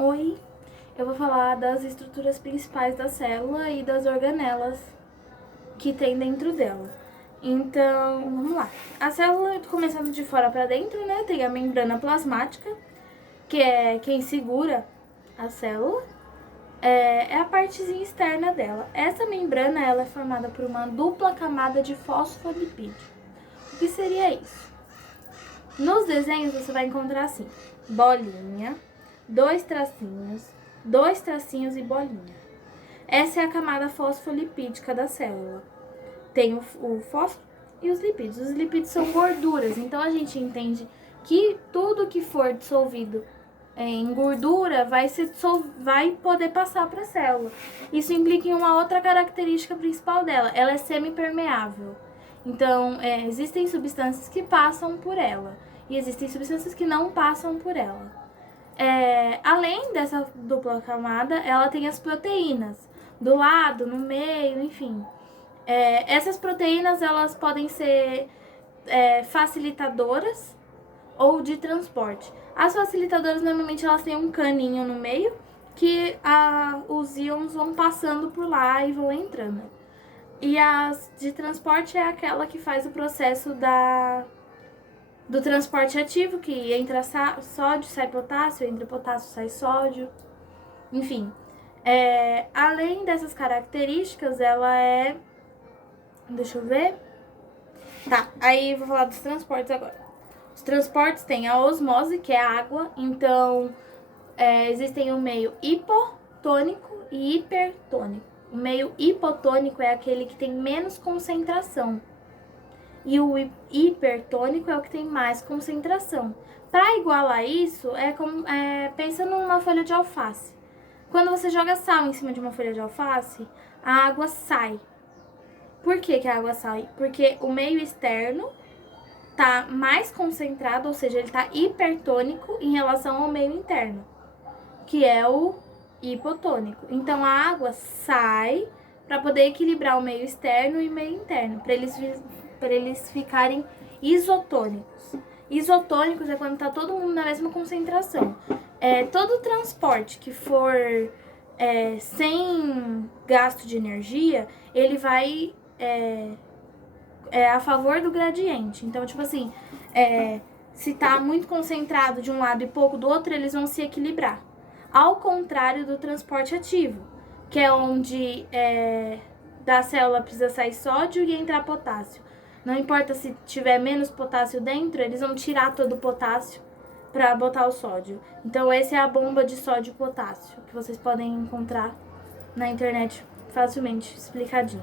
Oi, eu vou falar das estruturas principais da célula e das organelas que tem dentro dela. Então, vamos lá. A célula, começando de fora para dentro, né, tem a membrana plasmática, que é quem segura a célula. É a partezinha externa dela. Essa membrana ela é formada por uma dupla camada de fosfolipídio. O que seria isso? Nos desenhos você vai encontrar assim: bolinha, dois tracinhos e bolinha. Essa é a camada fosfolipídica da célula. Tem o fósforo e os lipídios. Os lipídios são gorduras, então a gente entende que tudo que for dissolvido em gordura vai poder passar para a célula. Isso implica em uma outra característica principal dela: ela é semipermeável. Então, existem substâncias que passam por ela e existem substâncias que não passam por ela. Além dessa dupla camada, ela tem as proteínas do lado, no meio, enfim. Essas proteínas elas podem ser facilitadoras ou de transporte. As facilitadoras normalmente elas têm um caninho no meio que os íons vão passando por lá e vão entrando. E as de transporte é aquela que faz o processo do transporte ativo, que entra sódio, sai potássio, entra potássio, sai sódio, enfim. Além dessas características, ela é... Deixa eu ver. Tá, aí vou falar dos transportes agora. Os transportes têm a osmose, que é a água, então existem o meio hipotônico e hipertônico. O meio hipotônico é aquele que tem menos concentração e o hipertônico é o que tem mais concentração. Para igualar isso, pensa numa folha de alface. Quando você joga sal em cima de uma folha de alface, a água sai. Por que a água sai? Porque o meio externo tá mais concentrado, ou seja, ele tá hipertônico em relação ao meio interno, que é o hipotônico. Então a água sai para poder equilibrar o meio externo e o meio interno, para eles ficarem isotônicos. Isotônicos é quando tá todo mundo na mesma concentração. Todo transporte que for sem gasto de energia, ele vai a favor do gradiente. Então, tipo assim, se tá muito concentrado de um lado e pouco do outro, eles vão se equilibrar. Ao contrário do transporte ativo, que é onde da célula precisa sair sódio e entrar potássio. Não importa se tiver menos potássio dentro, eles vão tirar todo o potássio para botar o sódio. Então, essa é a bomba de sódio e potássio, que vocês podem encontrar na internet facilmente explicadinho.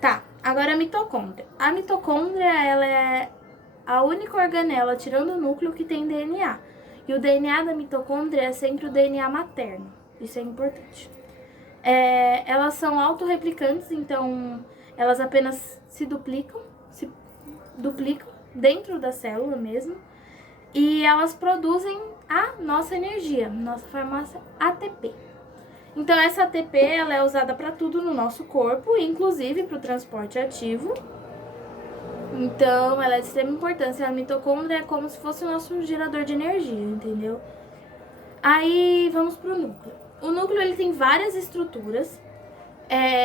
Tá, agora a mitocôndria. A mitocôndria, ela é a única organela, tirando o núcleo, que tem DNA. E o DNA da mitocôndria é sempre o DNA materno. Isso é importante. Elas são autorreplicantes, então elas apenas se duplicam dentro da célula mesmo. E elas produzem a nossa energia, nossa famosa ATP. Então, essa ATP ela é usada para tudo no nosso corpo, inclusive para o transporte ativo. Então, ela é de extrema importância. A mitocôndria é como se fosse o nosso gerador de energia, entendeu? Aí, vamos pro núcleo. O núcleo ele tem várias estruturas.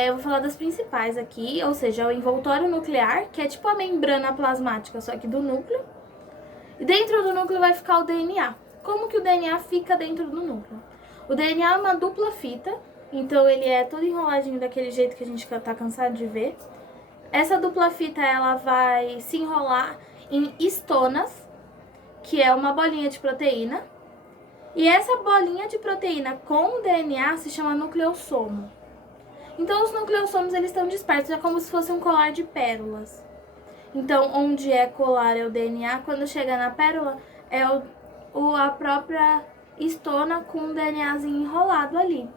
Eu vou falar das principais aqui, ou seja, o envoltório nuclear, que é tipo a membrana plasmática, só que do núcleo. E dentro do núcleo vai ficar o DNA. Como que o DNA fica dentro do núcleo? O DNA é uma dupla fita, então ele é todo enroladinho daquele jeito que a gente tá cansado de ver. Essa dupla fita ela vai se enrolar em histonas, que é uma bolinha de proteína. E essa bolinha de proteína com o DNA se chama nucleossomo. Então os nucleossomos eles estão dispersos, é como se fosse um colar de pérolas. Então onde é colar é o DNA, quando chega na pérola é a própria histona com um DNAzinho enrolado ali.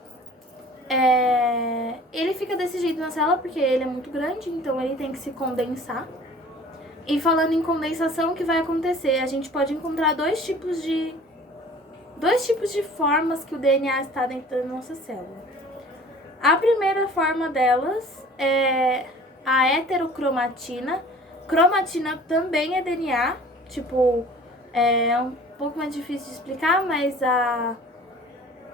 Ele fica desse jeito na célula porque ele é muito grande, então ele tem que se condensar. E falando em condensação, o que vai acontecer? A gente pode encontrar dois tipos de formas que o DNA está dentro da nossa célula. A primeira forma delas é a heterocromatina. Cromatina também é DNA, tipo, é um pouco mais difícil de explicar, mas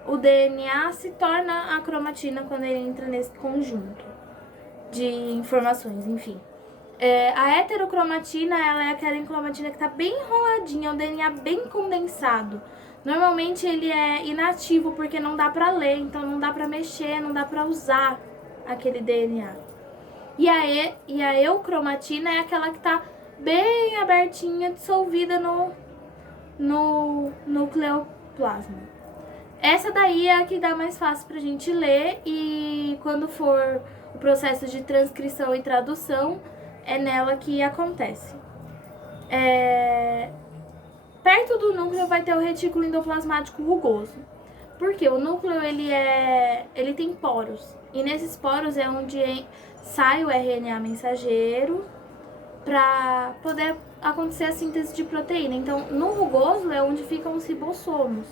o DNA se torna a cromatina quando ele entra nesse conjunto de informações, enfim. A heterocromatina, ela é aquela cromatina que está bem enroladinha, o DNA bem condensado. Normalmente ele é inativo porque não dá para ler, então não dá para mexer, não dá para usar aquele DNA. E a eucromatina é aquela que está bem abertinha, dissolvida no nucleoplasma. Essa daí é a que dá mais fácil pra gente ler e quando for o processo de transcrição e tradução, é nela que acontece. Perto do núcleo vai ter o retículo endoplasmático rugoso. Porque o núcleo ele tem poros. E nesses poros é onde sai o RNA mensageiro para poder acontecer a síntese de proteína. Então, no rugoso é onde ficam os ribossomos.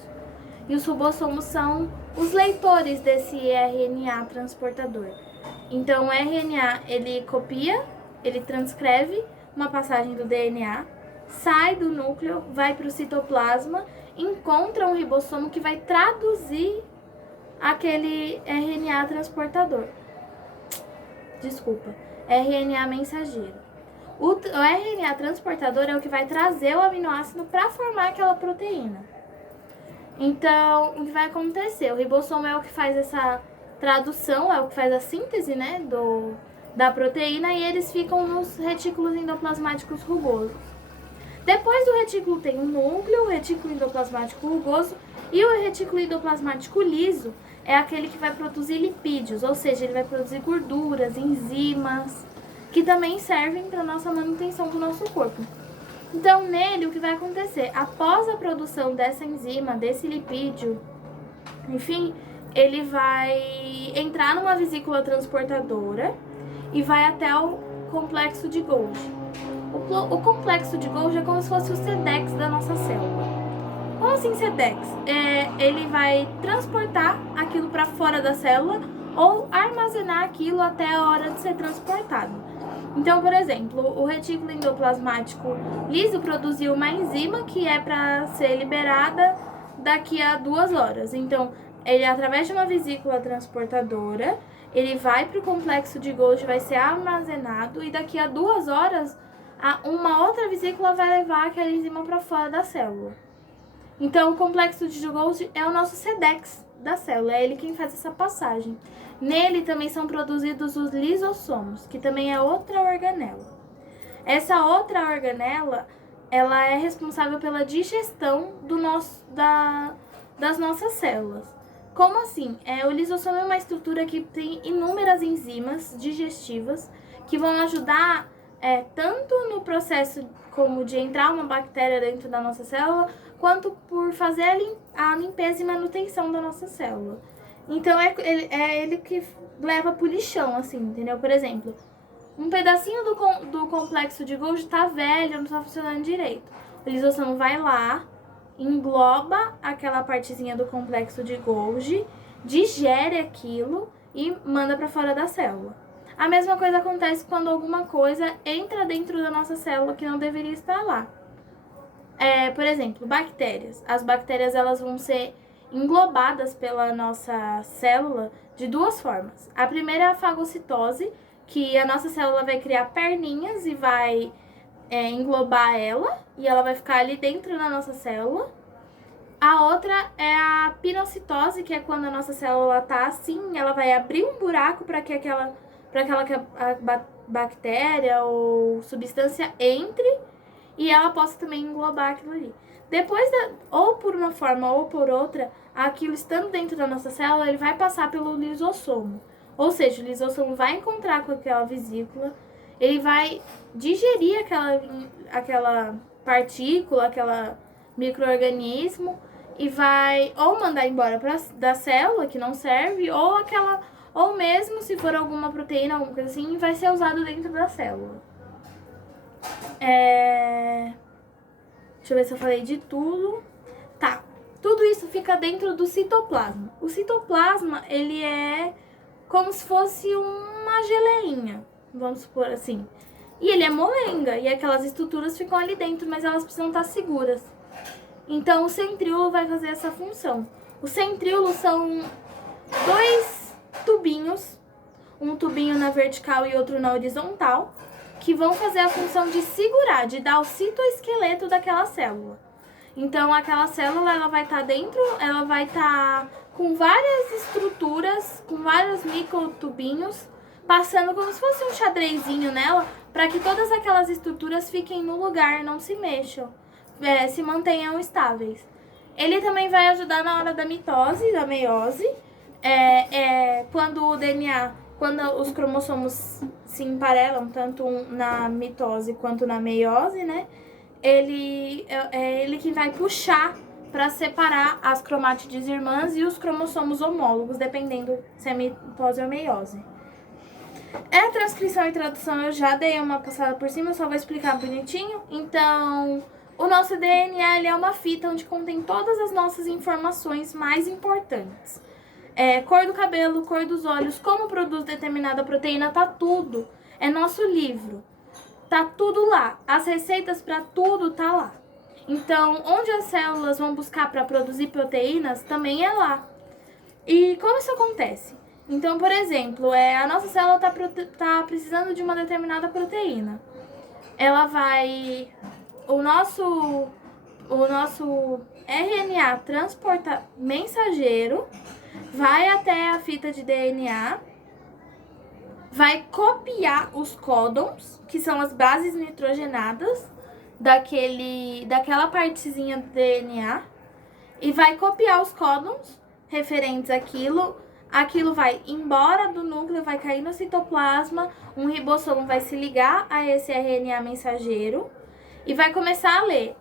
E os ribossomos são os leitores desse RNA transportador. Então, o RNA, ele copia, ele transcreve uma passagem do DNA, sai do núcleo, vai para o citoplasma, encontra um ribossomo que vai traduzir aquele RNA transportador. Desculpa, RNA mensageiro. O RNA transportador é o que vai trazer o aminoácido para formar aquela proteína. Então, o que vai acontecer? O ribossomo é o que faz essa tradução, é o que faz a síntese, né, da proteína, e eles ficam nos retículos endoplasmáticos rugosos. Depois do retículo tem o núcleo, o retículo endoplasmático rugoso, e o retículo endoplasmático liso é aquele que vai produzir lipídios, ou seja, ele vai produzir gorduras, enzimas, que também servem para a nossa manutenção do nosso corpo. Então, nele, o que vai acontecer? Após a produção dessa enzima, desse lipídio, enfim, ele vai entrar numa vesícula transportadora e vai até o complexo de Golgi. O complexo de Golgi é como se fosse o SEDEX da nossa célula. Como assim SEDEX? Ele vai transportar aquilo para fora da célula ou armazenar aquilo até a hora de ser transportado. Então, por exemplo, o retículo endoplasmático liso produziu uma enzima que é para ser liberada daqui a 2 horas. Então, ele, através de uma vesícula transportadora, ele vai para o complexo de Golgi, vai ser armazenado e daqui a 2 horas, uma outra vesícula vai levar aquela enzima para fora da célula. Então, o complexo de Golgi é o nosso SEDEX da célula, é ele quem faz essa passagem. Nele também são produzidos os lisossomos, que também é outra organela. Essa outra organela, ela é responsável pela digestão das nossas células. Como assim? O lisossomo é uma estrutura que tem inúmeras enzimas digestivas que vão ajudar tanto no processo como de entrar uma bactéria dentro da nossa célula, quanto por fazer a limpeza e manutenção da nossa célula. Então, é ele que leva pro lixão, assim, entendeu? Por exemplo, um pedacinho do complexo de Golgi tá velho, não tá funcionando direito. O lisossomo vai lá, engloba aquela partezinha do complexo de Golgi, digere aquilo e manda para fora da célula. A mesma coisa acontece quando alguma coisa entra dentro da nossa célula que não deveria estar lá. Por exemplo, bactérias. As bactérias, elas vão ser englobadas pela nossa célula de 2 formas. A primeira é a fagocitose, que a nossa célula vai criar perninhas e vai englobar ela, e ela vai ficar ali dentro da nossa célula. A outra é a pinocitose, que é quando a nossa célula tá assim, ela vai abrir um buraco para que aquela bactéria ou substância entre e ela possa também englobar aquilo ali. Depois, ou por uma forma ou por outra, aquilo estando dentro da nossa célula, ele vai passar pelo lisossomo. Ou seja, o lisossomo vai encontrar com aquela vesícula, ele vai digerir aquela partícula, aquela micro-organismo, e vai ou mandar embora da célula, que não serve, ou mesmo, se for alguma proteína, alguma coisa assim, vai ser usado dentro da célula. Deixa eu ver se eu falei de tudo. Tá, tudo isso fica dentro do citoplasma. O citoplasma, ele é como se fosse uma geleinha, vamos supor assim. E ele é molenga, e aquelas estruturas ficam ali dentro, mas elas precisam estar seguras. Então, o centríolo vai fazer essa função. O centríolo são 2 tubinhos, um tubinho na vertical e outro na horizontal, que vão fazer a função de segurar, de dar o citoesqueleto daquela célula. Então, aquela célula, ela vai estar dentro, ela vai estar com várias estruturas, com vários microtubinhos, passando como se fosse um xadrezinho nela, para que todas aquelas estruturas fiquem no lugar, não se mexam, se mantenham estáveis. Ele também vai ajudar na hora da mitose, da meiose, quando o DNA, quando os cromossomos se emparelam, tanto na mitose quanto na meiose, né? Ele que vai puxar para separar as cromátides irmãs e os cromossomos homólogos, dependendo se é mitose ou meiose. A transcrição e tradução eu já dei uma passada por cima, eu só vou explicar bonitinho. Então, o nosso DNA ele é uma fita onde contém todas as nossas informações mais importantes. Cor do cabelo, cor dos olhos, como produz determinada proteína, tá tudo. É nosso livro. Tá tudo lá. As receitas para tudo tá lá. Então, onde as células vão buscar para produzir proteínas, também é lá. E como isso acontece? Então, por exemplo, a nossa célula tá precisando de uma determinada proteína. Ela vai... O nosso RNA transporta mensageiro, vai até a fita de DNA, vai copiar os códons, que são as bases nitrogenadas daquela partezinha do DNA, e vai copiar os códons referentes àquilo. Aquilo vai embora do núcleo, vai cair no citoplasma, um ribossomo vai se ligar a esse RNA mensageiro e vai começar a ler.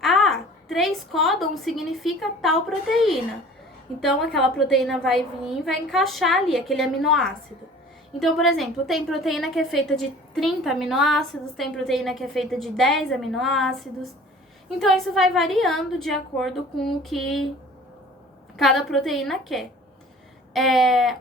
3 códons significa tal proteína. Então, aquela proteína vai vir e vai encaixar ali, aquele aminoácido. Então, por exemplo, tem proteína que é feita de 30 aminoácidos, tem proteína que é feita de 10 aminoácidos. Então, isso vai variando de acordo com o que cada proteína quer.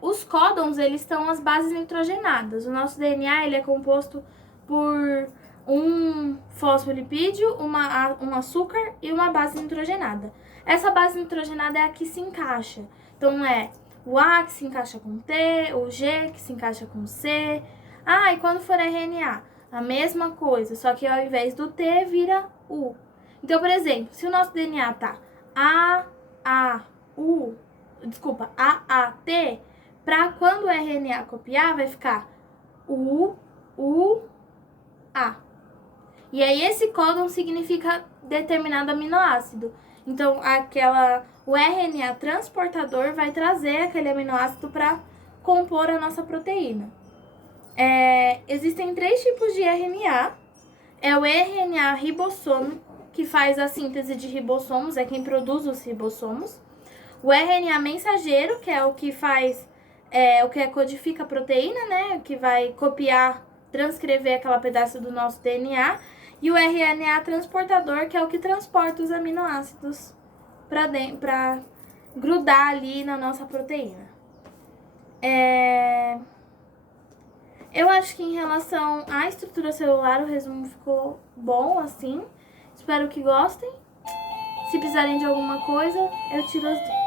Os códons, eles são as bases nitrogenadas. O nosso DNA, ele é composto por um fosfolipídio, um açúcar e uma base nitrogenada. Essa base nitrogenada é a que se encaixa. Então, o A que se encaixa com T, o G que se encaixa com C. E quando for RNA, a mesma coisa, só que ao invés do T, vira U. Então, por exemplo, se o nosso DNA tá AAT, para quando o RNA copiar, vai ficar A. E aí, esse códon significa determinado aminoácido. Então, o RNA transportador vai trazer aquele aminoácido para compor a nossa proteína. Existem 3 tipos de RNA. O RNA ribossômico, que faz a síntese de ribossomos, é quem produz os ribossomos. O RNA mensageiro, que é o que faz, o que codifica a proteína, né? Que vai copiar, transcrever aquela pedaço do nosso DNA. E o RNA transportador, que é o que transporta os aminoácidos para grudar ali na nossa proteína. Eu acho que em relação à estrutura celular, o resumo ficou bom, assim. Espero que gostem. Se precisarem de alguma coisa, eu tiro as dúvidas.